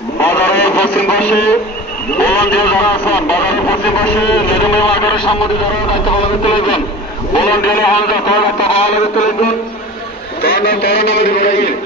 Bazarayı Fosinbaşı, Bolan Diyazan Aslan, Bazarayı Fosinbaşı, Nedim'e arkadaş Hammadi Zara'ya intikal ettirildi. Bolan Diyazan Hamza, Tarlat'ta bağlı ettirildi. Tarlat'ta bağlı ettirildi.